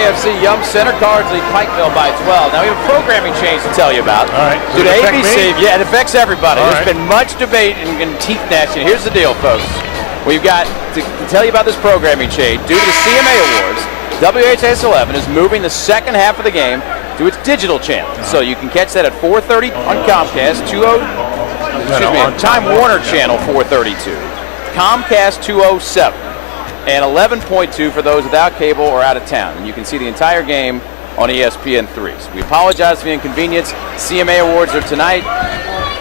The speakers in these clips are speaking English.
AFC Yum Center. Cards lead Pikeville by 12. Now we have a programming change to tell you about. All right. Did ABC? Yeah, it affects everybody. All There's been much debate and teeth gnashing. Here's the deal, folks. We've got to tell you about this programming change. Due to the CMA Awards, WHS 11 is moving the second half of the game to its digital channel. So you can catch that at 4:30 on Comcast, on Time Warner channel 432, Comcast 207, and 11.2 for those without cable or out of town. And you can see the entire game on ESPN3. So we apologize for the inconvenience. CMA Awards are tonight.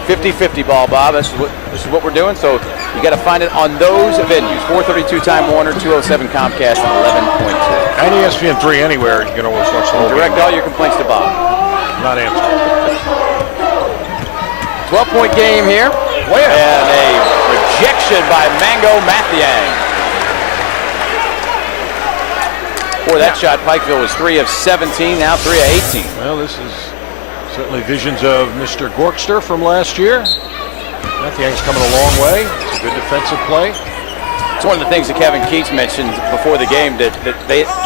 50-50 ball, Bob. This is what we're doing. So you got to find it on those venues: 432 Time Warner, 207 Comcast, and 11.2. And ESPN3 anywhere. You can always watch the whole Direct game. all your complaints to Bob. Not answered. 12-point game here. Where? And a rejection by Mango Mathiang. For that shot, Pikeville was 3 of 17, now 3 of 18. Well, this is certainly visions of Mr. Gorkster from last year. Mathiang's coming a long way. It's a good defensive play. It's one of the things that Kevin Keats mentioned before the game, that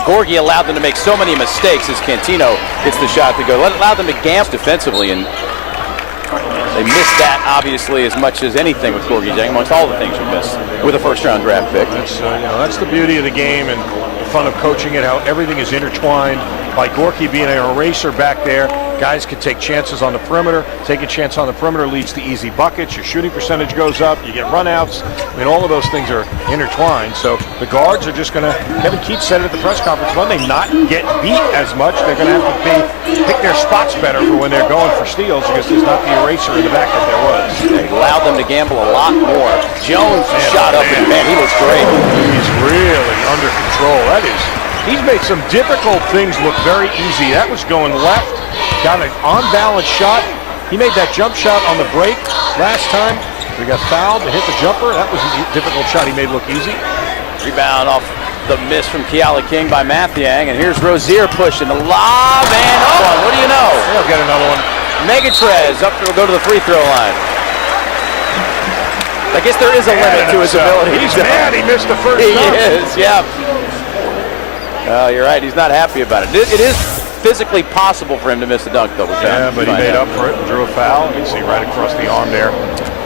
Gorgie allowed them to make so many mistakes as Cantino gets the shot to go. Allowed them to gamble defensively, and they missed that, obviously, as much as anything with Gorgie Jang, amongst all the things you miss with a first-round draft pick. That's the beauty of the game and the fun of coaching it, how everything is intertwined. By Gorky being an eraser back there, guys can take chances on the perimeter. Taking a chance on the perimeter leads to easy buckets. Your shooting percentage goes up. You get runouts. I mean, all of those things are intertwined. So the guards are just going to, Kevin Keats said it at the press conference, when they not get beat as much, they're going to have to pick their spots better for when they're going for steals, because there's not the eraser in the back that there was. They allowed them to gamble a lot more. Jones shot up, and man, he looks great. He's really under control. He's made some difficult things look very easy. That was going left, got an on-balance shot. He made that jump shot on the break last time. He got fouled to hit the jumper. That was a difficult shot he made look easy. Rebound off the miss from Keala King by Mathiang, and here's Rozier pushing the lob, and what do you know? He'll get another one. Megatrez up to go to the free throw line. I guess there is a limit to his ability. He's mad he missed the first He dunk. is, yeah. You're right. He's not happy about it. It is physically possible for him to miss the dunk, though. Yeah, but he made up for it and drew a foul. You can see right across the arm there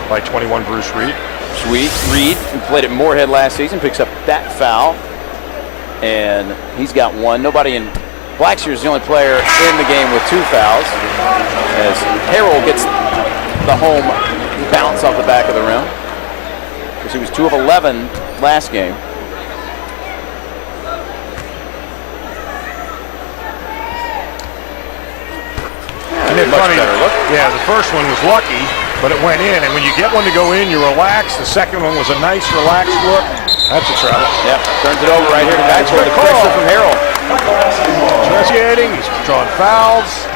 by 21 Bruce Reed. Reed, who played at Moorhead last season, picks up that foul, and he's got one. Nobody in Blackshear is the only player in the game with 2 fouls, as Harrell gets the home bounce off the back of the rim, because he was 2 of 11 last game. Yeah, the first one was lucky, but it went in. And when you get one to go in, you relax. The second one was a nice, relaxed look. That's a travel. Yep, turns it over right here to Maxwell. The pressure from Harrell. Associating, he's drawing fouls.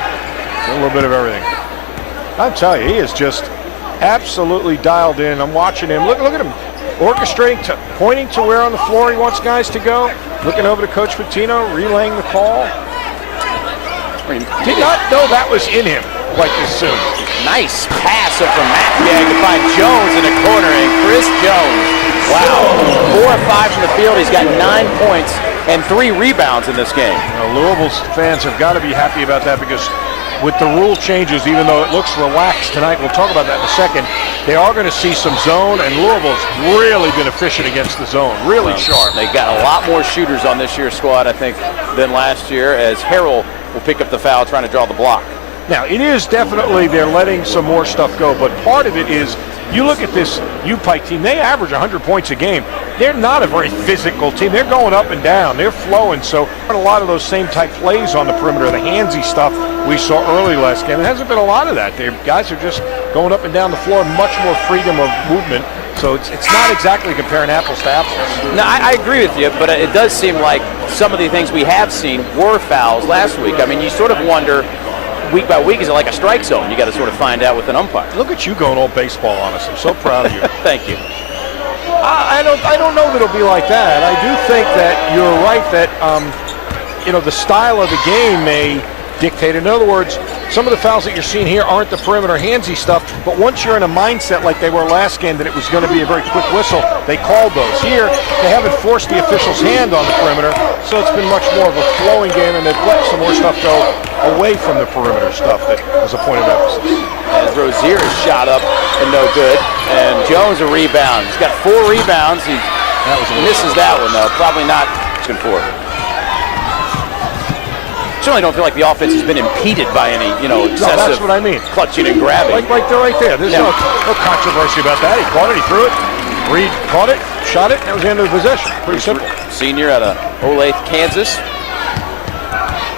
A little bit of everything. I'll tell you, he is just absolutely dialed in. I'm watching him. Look at him orchestrating, pointing to where on the floor he wants guys to go. Looking over to Coach Patino, relaying the call. Did not know that was in him quite this soon. Nice pass up from Mathiang to find Jones in the corner, and Chris Jones. Wow, 4 of 5 from the field. He's got 9 points and 3 rebounds in this game. Louisville's fans have got to be happy about that, because with the rule changes, even though it looks relaxed tonight, we'll talk about that in a second, they are going to see some zone, and Louisville's really been efficient against the zone, really sharp. They got a lot more shooters on this year's squad, I think, than last year, as Harrell will pick up the foul trying to draw the block. Now, it is definitely they're letting some more stuff go, but part of it is, you look at this U-Pike team, they average 100 points a game. They're not a very physical team. They're going up and down. They're flowing, so a lot of those same type plays on the perimeter, the handsy stuff we saw early last game. There hasn't been a lot of that. Guys are just going up and down the floor, much more freedom of movement. So it's not exactly comparing apples to apples. No, I agree with you, but it does seem like some of the things we have seen were fouls last week. I mean, you sort of wonder, week by week, is it like a strike zone? You got to sort of find out with an umpire. Look at you going all baseball on us. I'm so proud of you. Thank you. I don't know that it'll be like that. I do think that you're right that the style of the game may dictate. In other words, some of the fouls that you're seeing here aren't the perimeter handsy stuff, but once you're in a mindset like they were last game that it was going to be a very quick whistle, they called those. Here, they haven't forced the official's hand on the perimeter, so it's been much more of a flowing game, and they've let some more stuff go away from the perimeter stuff that was a point of emphasis. As Rozier is shot up and no good, and Jones a rebound. He's got 4 rebounds. He misses that one, though. Probably not looking for it. Certainly don't feel like the offense has been impeded by any, excessive that's what I mean. Clutching and grabbing. Like right there. There's no controversy about that. He caught it, he threw it. Reed caught it, shot it, and that was the end of the possession. Pretty simple. Senior out of Olathe, Kansas.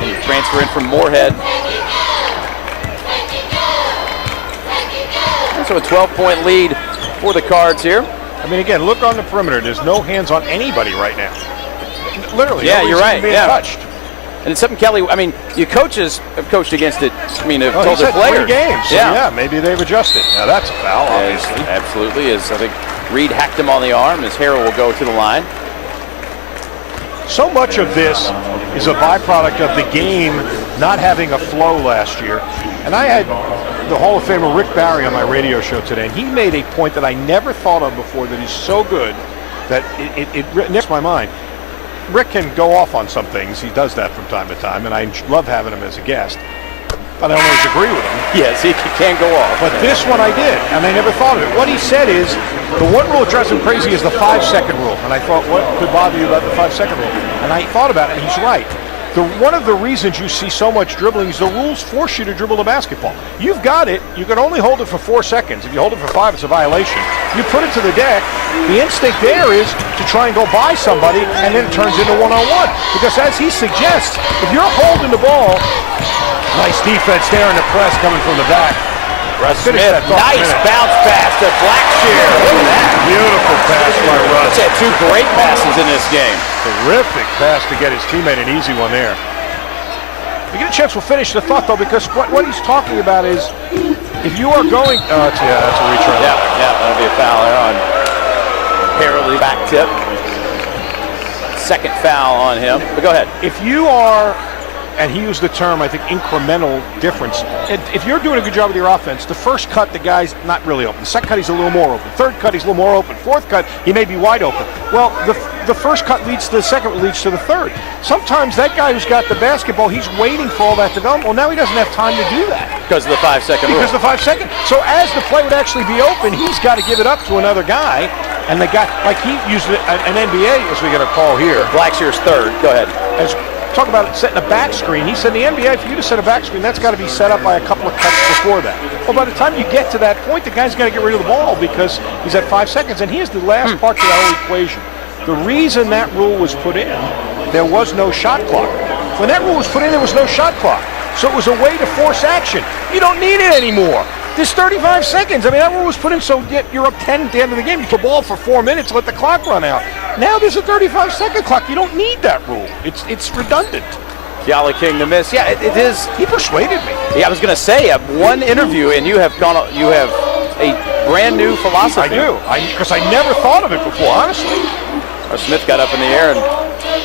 And you transfer in from Moorhead. So a 12-point lead for the Cards here. I mean, again, look on the perimeter. There's no hands on anybody right now. Literally, yeah, you're right. Being touched. And it's something Kelly, you coaches have coached against it. Have told their players. 3 games. So yeah, maybe they've adjusted. Now that's a foul, obviously. Absolutely is. I think Reed hacked him on the arm as Harrell will go to the line. So much of this is a byproduct of the game not having a flow last year. And I had the Hall of Famer Rick Barry on my radio show today, and he made a point that I never thought of before that is so good that it nips my mind. Rick can go off on some things. He does that from time to time, and I love having him as a guest. But I don't always agree with him. Yes, he can go off. But this one I did, and I never thought of it. What he said is, the one rule that drives him crazy is the 5-second rule. And I thought, what could bother you about the 5-second rule? And I thought about it, and he's right. One of the reasons you see so much dribbling is the rules force you to dribble the basketball. You've got it. You can only hold it for 4 seconds. If you hold it for 5, it's a violation. You put it to the deck. The instinct there is to try and go by somebody, and then it turns into one-on-one. Because as he suggests, if you're holding the ball, nice defense there in the press coming from the back. Russ Smith, nice bounce pass to Blackshear. Look at that. Beautiful pass by Russ. He's had 2 great passes in this game. Terrific pass to get his teammate, an easy one there. We get a chance, we'll finish the thought, though, because what he's talking about is, if you are going... that's a retry. Yeah, that'll be a foul there on Harrell, back tip. Second foul on him, but go ahead. If you are... and he used the term, I think, incremental difference. And if you're doing a good job with your offense, the first cut, the guy's not really open. The second cut, he's a little more open. Third cut, he's a little more open. Fourth cut, he may be wide open. Well, the first cut leads to the second, leads to the third. Sometimes that guy who's got the basketball, he's waiting for all that development. Well, now he doesn't have time to do that. Because of the 5-second rule. Because of the 5 second. So as the play would actually be open, he's got to give it up to another guy. And the guy, like he used an NBA, as we get a call here. Blackshear's third. Go ahead. Talk about setting a back screen. He said in the NBA, for you to set a back screen, that's got to be set up by a couple of cuts before that. Well, by the time you get to that point, the guy's got to get rid of the ball because he's at 5 seconds. And here's the last part to that whole equation. The reason that rule was put in, there was no shot clock. When that rule was put in, there was no shot clock. So it was a way to force action. You don't need it anymore. There's 35 seconds. I mean, that rule was put in so you're up 10 at the end of the game. You put the ball for 4 minutes, let the clock run out. Now there's a 35-second clock. You don't need that rule. It's redundant. Keala King to miss. Yeah, it is. He persuaded me. Yeah, I was going to say, one interview, and you have a brand new philosophy. I do, because I never thought of it before, honestly. Smith got up in the air and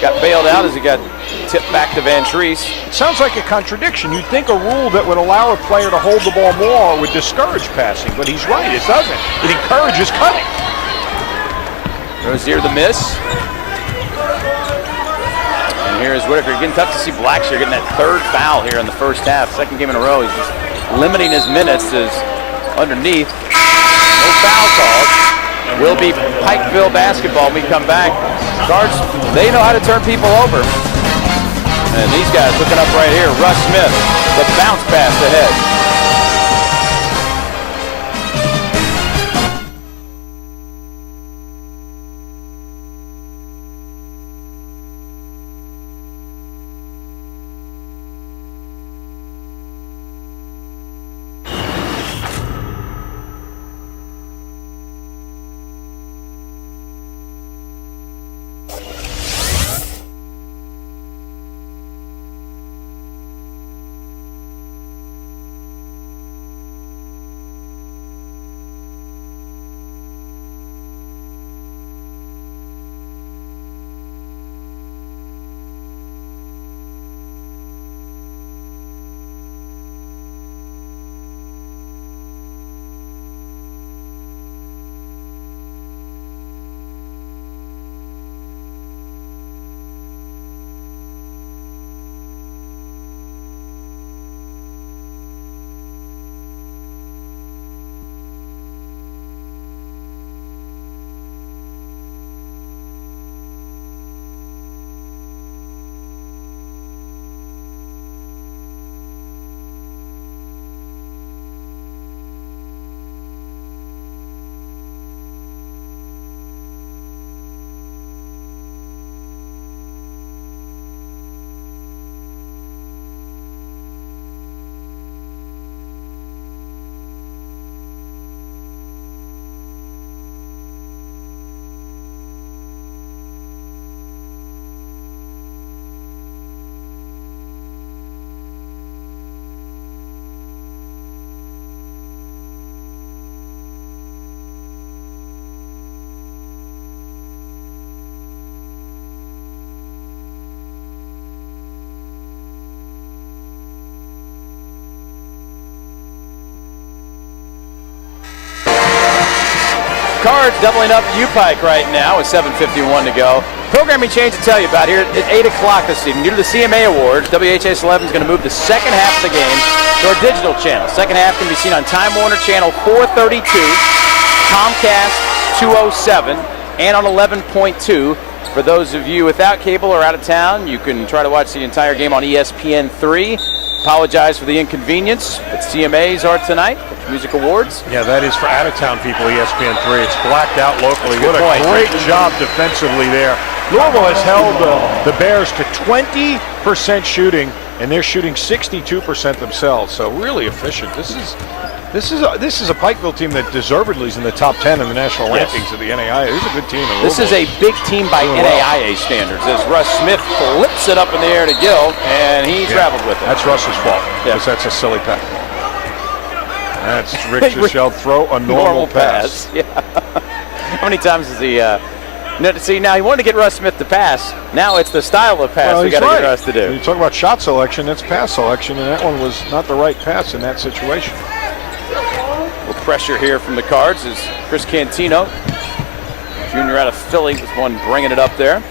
got bailed out as he got tipped back to Van Treese. It sounds like a contradiction. You'd think a rule that would allow a player to hold the ball more would discourage passing, but he's right, it doesn't. It encourages cutting. Rozier the miss. And here's Whitaker. Getting tough to see Blackshear getting that 3rd foul here in the first half. 2nd game in a row. He's just limiting his minutes as underneath. No foul calls. Will be Pikeville basketball when we come back. Guards, they know how to turn people over. And these guys looking up right here. Russ Smith, the bounce pass ahead. Cards doubling up U-Pike right now with 7:51 to go. Programming change to tell you about here at 8 o'clock this evening. Due to the CMA Awards, WHS 11 is going to move the second half of the game to our digital channel. Second half can be seen on Time Warner Channel 432, Comcast 207, and on 11.2. For those of you without cable or out of town, you can try to watch the entire game on ESPN 3. Apologize for the inconvenience, but CMAs are tonight, Music Awards. Yeah, that is for out-of-town people, ESPN 3. It's blacked out locally. What a great job defensively there. Louisville has held the Bears to 20% shooting, and they're shooting 62% themselves. So really efficient. This is a Pikeville team that deservedly is in the top 10 in the national rankings of the NAIA. This is a good team. This is a big team by NAIA standards. As Russ Smith flips it up in the air to Gill, and he traveled with it. That's Russ's fault, because that's a silly pass. That's Rick just yelled, throw a normal pass. Yeah. How many times has he... see, now he wanted to get Russ Smith to pass. Now it's the style of pass we got to get Russ to do. When you talk about shot selection, that's pass selection, and that one was not the right pass in that situation. A little pressure here from the Cards as Chris Cantino, junior out of Philly, was one bringing it up there.